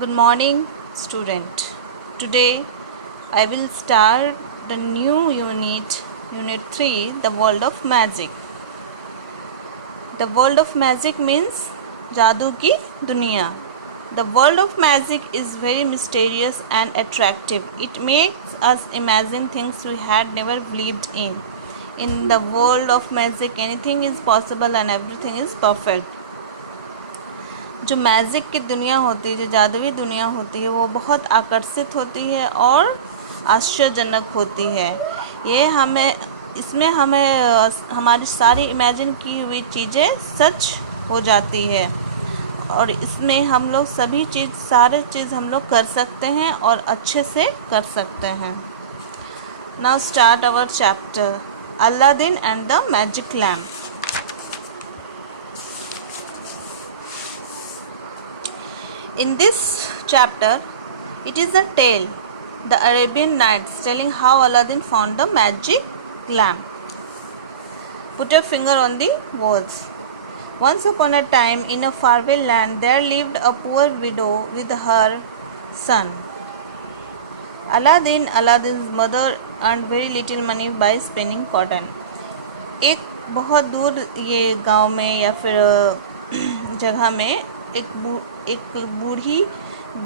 Good morning, student. Today I will start the new Unit 3, The World of Magic. The world of magic means जादू की दुनिया. The world of magic is very mysterious and attractive. It makes us imagine things we had never believed in. In the world of magic, anything is possible and everything is perfect. जो magic की दुनिया होती है, जो जादुई दुनिया होती है, वो बहुत आकर्षित होती है और आश्चर्यजनक होती है. ये हमें इसमें हमें हमारी सारी इमेजिन की हुई चीज़ें सच हो जाती है और इसमें हम लोग सारे चीज़ हम लोग कर सकते हैं और अच्छे से कर सकते हैं. Now start our chapter Aladdin and the magic lamp. In this chapter, it is a tale, the Arabian Nights, telling how Aladdin found the magic lamp. Put your finger on the words. Once upon a time, in a faraway land, there lived a poor widow with her son. Aladdin's mother earned very little money by spinning cotton. एक बहुत दूर ये गांव में या फिर जगह में एक बूढ़ी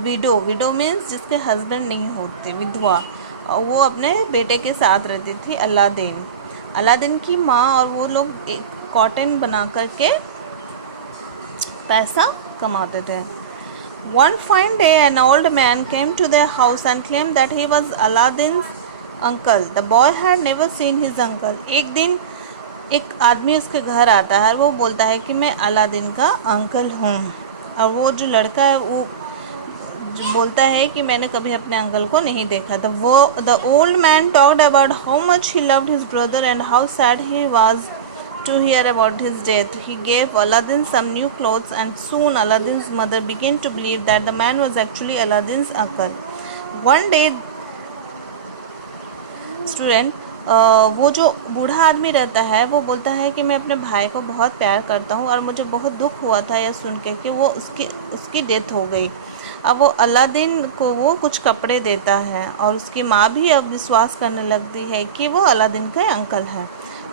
विडो मीन्स जिसके हस्बैंड नहीं होते, विधवा, और वो अपने बेटे के साथ रहती थी. अलादीन की माँ और वो लोग कॉटन बना करके पैसा कमाते थे. One fine day an old man came to their house and claimed that he was Aladdin's uncle. The boy had never seen his uncle. एक दिन एक आदमी उसके घर आता है और वो बोलता है कि मैं अलादीन का अंकल हूँ, और वो जो लड़का है वो जो बोलता है कि मैंने कभी अपने अंकल को नहीं देखा. The old man talked about how much he loved his brother and how sad he was to hear about his death. He gave Aladdin some new clothes and soon Aladdin's mother began to believe that the man was actually Aladdin's uncle. One day, student, वो जो बूढ़ा आदमी रहता है वो बोलता है कि मैं अपने भाई को बहुत प्यार करता हूँ और मुझे बहुत दुख हुआ था यह सुन के कि वो उसकी डेथ हो गई. अब वो अलादीन को वो कुछ कपड़े देता है और उसकी माँ भी अब विश्वास करने लगती है कि वो अलादीन का अंकल है.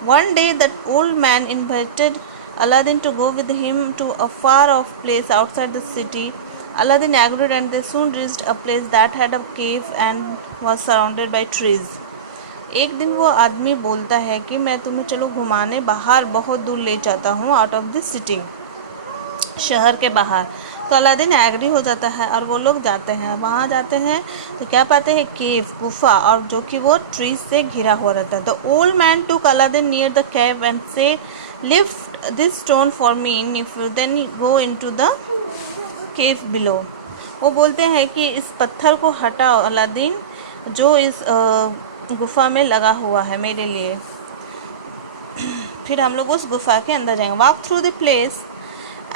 One day that old man invited Aladdin to go with him to a far off place outside the city. Aladdin agreed and they soon reached a place that had a cave and was surrounded by trees. एक दिन वो आदमी बोलता है कि मैं तुम्हें चलो घुमाने बाहर बहुत दूर ले जाता हूँ, आउट ऑफ दिस सिटी, शहर के बाहर. तो अलादीन एग्री हो जाता है और वो लोग जाते हैं. वहाँ जाते हैं तो क्या पाते हैं, केव, गुफा, और जो कि वो ट्रीज से घिरा हुआ रहता है. The old man took Aladdin near the cave and said lift this stone for me if you then go into the cave below. वो बोलते हैं कि इस पत्थर को हटाओ अलादीन जो इस गुफा में लगा हुआ है मेरे लिए, फिर हम लोग उस गुफा के अंदर जाएंगे. Walk through the place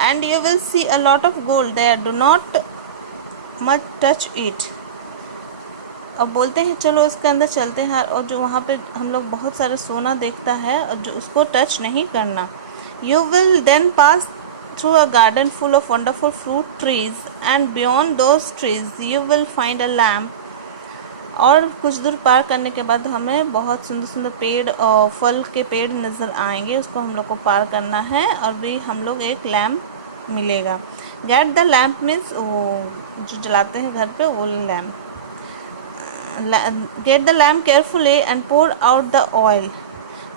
and you will see a lot of gold there, do not much touch it. अब बोलते हैं चलो उसके अंदर चलते हैं और जो वहाँ पे हम लोग बहुत सारा सोना देखता है और जो उसको टच नहीं करना. You will then pass through a garden full of wonderful fruit trees and beyond those trees you will find a lamp. और कुछ दूर पार करने के बाद हमें बहुत सुंदर सुंदर पेड़ और फल के पेड़ नज़र आएंगे, उसको हम लोग को पार करना है और भी हम लोग एक लैम्प मिलेगा. गेट द लैम्प मीन्स वो जो जलाते हैं घर पे वो lamp. Get the lamp carefully and pour out the oil.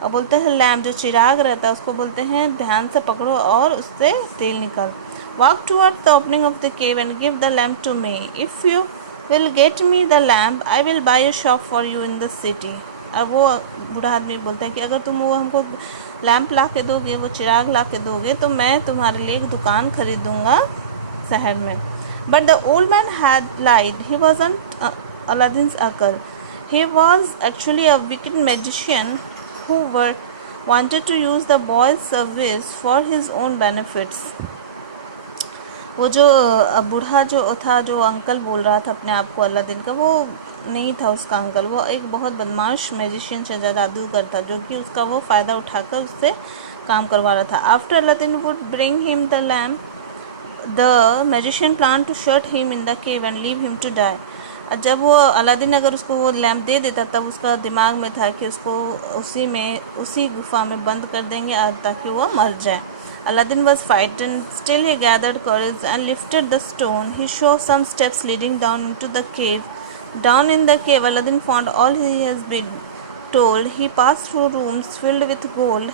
और बोलते हैं लैम्प जो चिराग रहता है उसको बोलते हैं ध्यान से पकड़ो और उससे तेल निकल. Walk toward the opening of the cave and give the lamp to me. If you will get me the lamp, I will buy a shop for you in the city. अब वो बूढ़ा आदमी बोलता है कि अगर तुम वो हमको लैम्प ला के दोगे, वो चिराग ला के दोगे तो मैं तुम्हारे लिए एक दुकान खरीदूँगा शहर में. But the old man had lied. He wasn't Aladdin's uncle. He was actually a wicked magician who wanted to use the boy's service for his own benefits. वो जो बूढ़ा जो था, जो अंकल बोल रहा था अपने आप को अलादीन का, वो नहीं था उसका अंकल. वो एक बहुत बदमाश मैजिशियन जादूगर था जो कि उसका वो फ़ायदा उठाकर उससे काम करवा रहा था. After Aladdin would bring him the lamp the magician plan to shut him in the cave and leave him to die. जब वो अलादीन अगर उसको वो लैम्प दे देता तब उसका दिमाग में था कि उसको उसी गुफा में बंद कर देंगे ताकि वो मर जाए। Aladdin was frightened, still he gathered courage and lifted the stone. He saw some steps leading down into the cave. Down in the cave, Aladdin found all he has been told. He passed through rooms filled with gold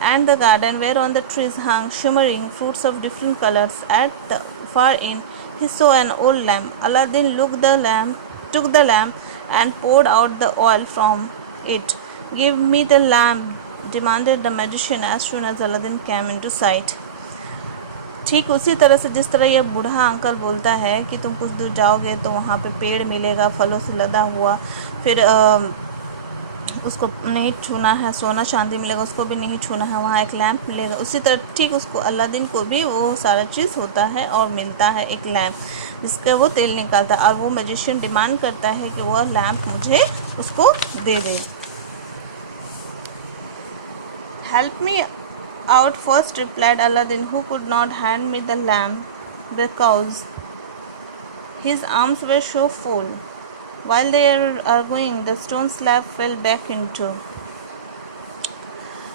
and the garden whereon the trees hung shimmering fruits of different colors. At the far end, he saw an old lamp. Aladdin took the lamp, and poured out the oil from it. Give me the lamp, demanded the magician as soon as Aladdin came into sight. ठीक उसी तरह से जिस तरह ये बूढ़ा uncle बोलता है कि तुम कुछ दूर जाओगे तो वहाँ पे पेड़ मिलेगा फलों से लदा हुआ, फिर उसको नहीं छूना है, सोना चांदी मिलेगा उसको भी नहीं छूना है, वहाँ एक लैंप मिलेगा। उसी तरह ठीक उसको अलादीन को भी वो सारा चीज़ होता है और मिलता है एक लैंप जिसका वो तेल निकालता है, और वो मैजिशियन डिमांड करता है कि वो लैंप मुझे उसको दे दे। Help me out first, replied Aladdin, who could not hand me the lamp because his arms were so full. While they were arguing, the stone slab fell back into.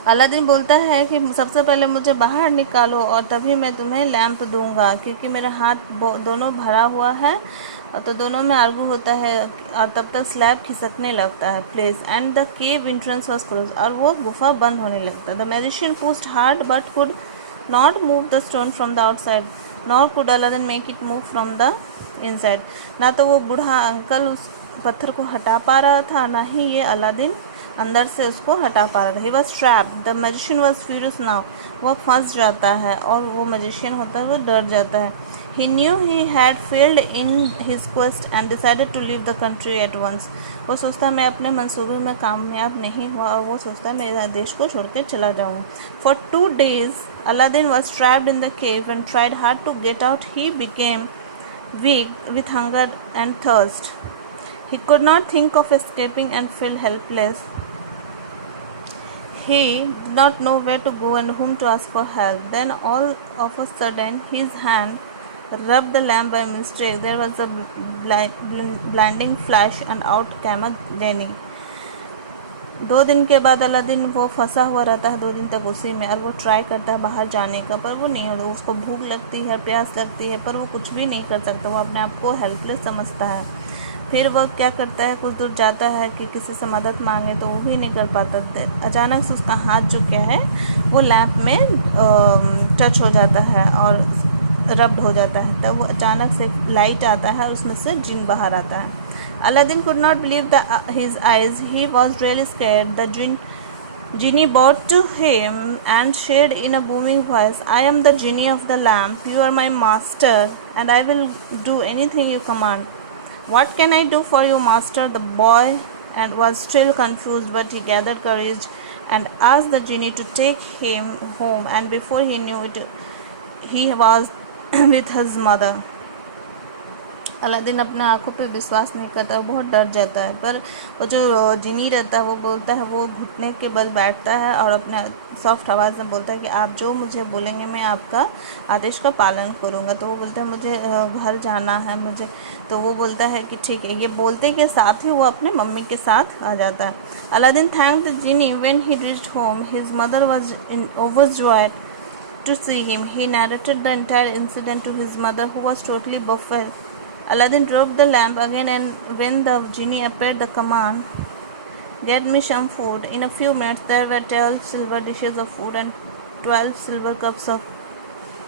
Aladdin बोलता है कि सबसे पहले मुझे बाहर निकालो और तभी मैं तुम्हें लैंप दूंगा, क्योंकि मेरा हाथ दोनों भरा हुआ है और तो दोनों में आर्गू होता है और तब तक स्लैब खिसकने लगता है place and the cave entrance was close, और वो गुफा बंद होने लगता है। The magician pushed hard but could not move the stone from the outside nor could Aladdin make it move from the inside. ना तो वो बूढ़ा अंकल उस पत्थर को हटा पा रहा था, ना ही ये अलादीन अंदर से उसको हटा पा रहा था। He was trapped. The magician was furious now. वह फंस जाता है और वो मैजिशियन होता है वो डर जाता है। He knew he had failed in his quest and decided to leave the country at once. वो सोचता है मैं अपने मंसूबे में कामयाब नहीं हुआ और वो सोचता है मेरे देश को छोड़ के चला जाऊँ। For 2 days Aladdin was trapped in the cave and tried hard to get out. He became weak with hunger and thirst. He could not think of escaping and felt helpless. He did not know where to go and whom to ask for help. Then all of a sudden his hand rubbed the lamp by mistake. There was a blinding flash and out came a genie. 2 दिन के बाद Aladdin वो फंसा हुआ रहता है 2 दिन तक उसी में, और वो ट्राई करता है बाहर जाने का पर वो नहीं होता। उसको भूख लगती है, प्यास लगती है, पर वो कुछ भी नहीं कर सकता। वो अपने आप को हेल्पलेस समझता है। फिर वह क्या करता है, कुछ दूर जाता है कि किसी से मदद मांगे तो वो भी नहीं कर पाता। अचानक से उसका हाथ जो क्या है वो लैंप में टच हो जाता है और रब्ड हो जाता है। तब वो अचानक से लाइट आता है और उसमें से जिन बाहर आता है। Aladdin could not believe his eyes. He was really scared. The genie bowed to him and said in a booming voice, I am the genie of the lamp. You are my master, and I will do anything you command. What can I do for you, master? The boy and was still confused, but he gathered courage and asked the genie to take him home. And before he knew it, he was with his mother. Aladdin अपने आँखों पे विश्वास नहीं करता, वो बहुत डर जाता है। पर वो जो जिनी रहता है वो बोलता है, वो घुटने के बल बैठता है और अपने सॉफ्ट आवाज़ में बोलता है कि आप जो मुझे बोलेंगे मैं आपका आदेश का पालन करूँगा। तो वो बोलता है मुझे घर जाना है मुझे। तो वो बोलता है कि ठीक है। ये बोलते के साथ ही वो अपने मम्मी के साथ आ जाता है। Aladdin thank the Jini when he reached home. His mother was overjoyed to see him. He narrated the entire incident to his mother, who was totally baffled. Aladdin dropped the lamp again, and when the genie appeared, the command, get me some food. In a few minutes, there were 12 silver dishes of food and 12 silver cups of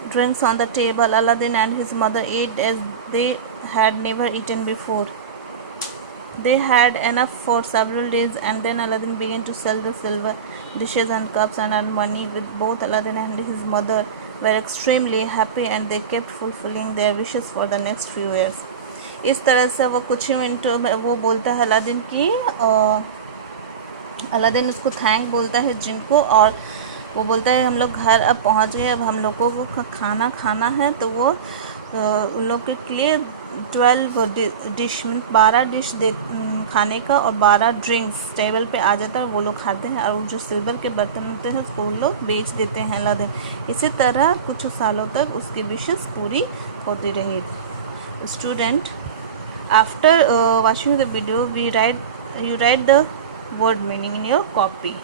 drinks on the table. Aladdin and his mother ate as they had never eaten before. They had enough for several days, and then Aladdin began to sell the silver dishes and cups and earn money. With both Aladdin and his mother were extremely happy, and they kept fulfilling their wishes for the next few years. इस तरह से वो कुछ ही मिनटों में वो बोलता है अलादीन की, अलादीन उसको थैंक बोलता है जिनको, और वो बोलता है हम लोग घर अब पहुंच गए, अब हम लोगों को खाना खाना है। तो वो उन लोग के लिए 12 डिश मीन 12 डिश दे खाने का, और 12 ड्रिंक्स टेबल पे आ जाता है, वो लोग खाते हैं, और जो सिल्वर के बर्तन होते हैं उसको उन लोग बेच देते हैं अलादीन। इसी तरह कुछ सालों तक उसकी विशेष पूरी होती रही। Student, after watching the video, you write the word meaning in your copy.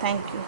Thank you.